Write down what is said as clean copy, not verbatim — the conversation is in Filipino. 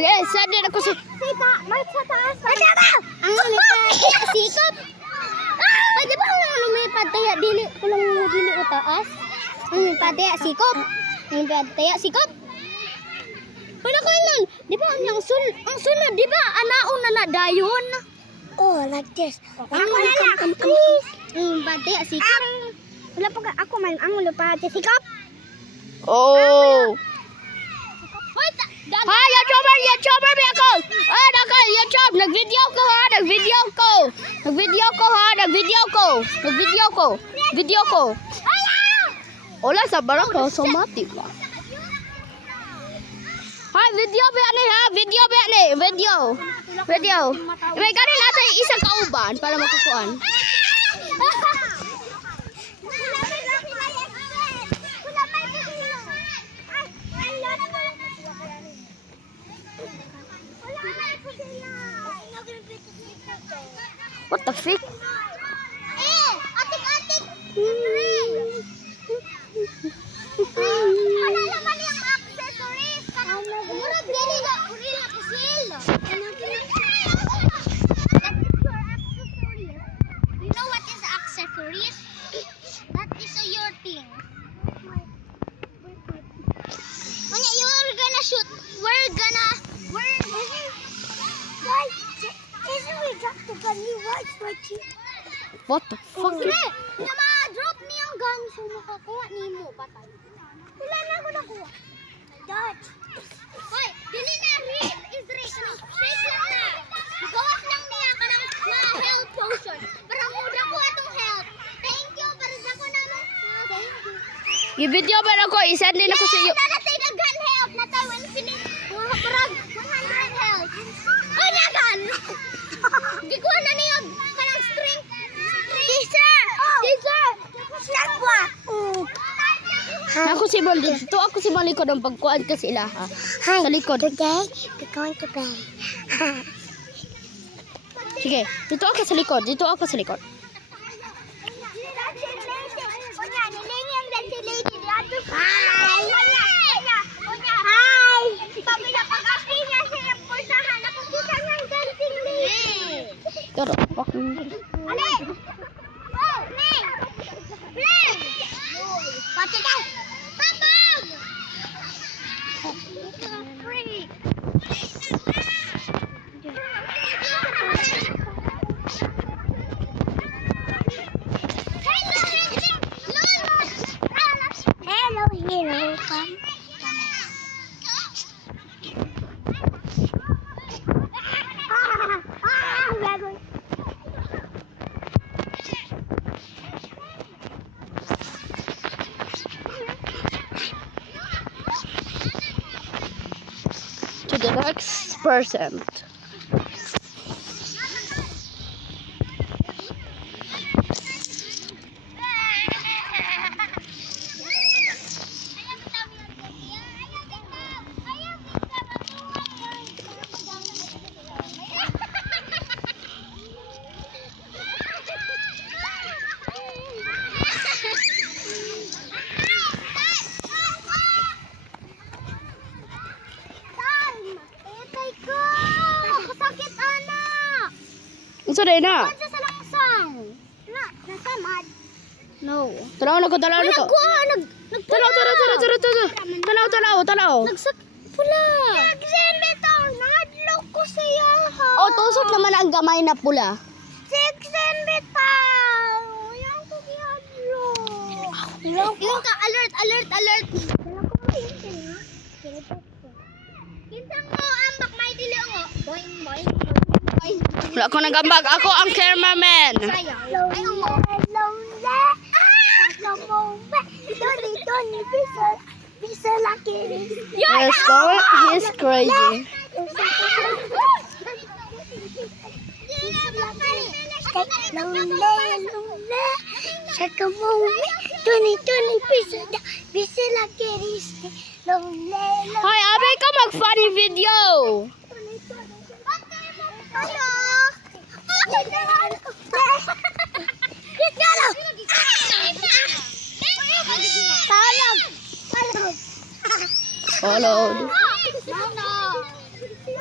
Sige, sendin ako si... Sita, may sa taas. Ang lumipad, sikop. Ay, di ba kung lumipad tayo, dili o taas? Ang lumipad tayo, sikop. Ang lumipad tayo, sikop. Pero ko yun, di ba ang sunod, di ba anaon na dayon? Oh, like this. Ako na lang, please. Ang lumipad tayo, sikop. Wala pa ako man, ang lumipad tayo, sikop. Oh. Ha, YouTuber ba ako? Ah, YouTube, nag-video ko ha, nag-video ko. Wala sa barang ko, automatic ba? Ha, video. Ibay ka rin natin isang kauban para makukuhan. What the frick? Atik-atik. Wala naman yung accessories. Murag dili na uri na pusil. You know what is accessories? That is your thing. When you're gonna shoot, we're guys, isn't we drop the gun? You watch right here. What the fuck? Drop niya ang gun. So, makakuha ni mo. Patay. Wala na ako nakuha. Dodge. Hoy, dili na real. Is real. Special na. Gawas lang niya ka ng health potion. Para muda ko atong health. Thank you. Para sa ko na mo. Thank you. I-video ba ako? I-send din ako sa iyo. Natay na gun health. Natay when finish. Parag 100 health. Oh, nagan. Gikuha na niya ka ng strength. Teacher! Nagwa! Ako si Bol dito. Ako si Malikod ang pagkuhan ka sila ha. Hi, Sa likod. today we're going to bed. Sige, dito ako sa likod. Hi! Hi! Sabi na pag-api niya siya pulsahan. Nakukita ng dancing lady. Pero, fucking... Ale! Oh, Ning! Ning! Watch it out! Papag! Freak! Hello, hero. Come. To the next person. Unsa day na? Ano sa langsang? Nasa mad. No. Tanaw na ko. Tanaw. Nagsak. Pula. Nagsenbitaw. Nahadlok ko siya. Oh, tusok naman ang gamay na pula. Nagsenbitaw. Yang ko gihadlok. Yung ka, alert. Dala ko mo kinsa mo, ambak may dili mo. Boing. Wala ko nagambag. Ako ang cameraman. Sayang. Ay, umo. Yes, he's crazy. Hoy, abay ka mag-funny video. Followed. Aduh.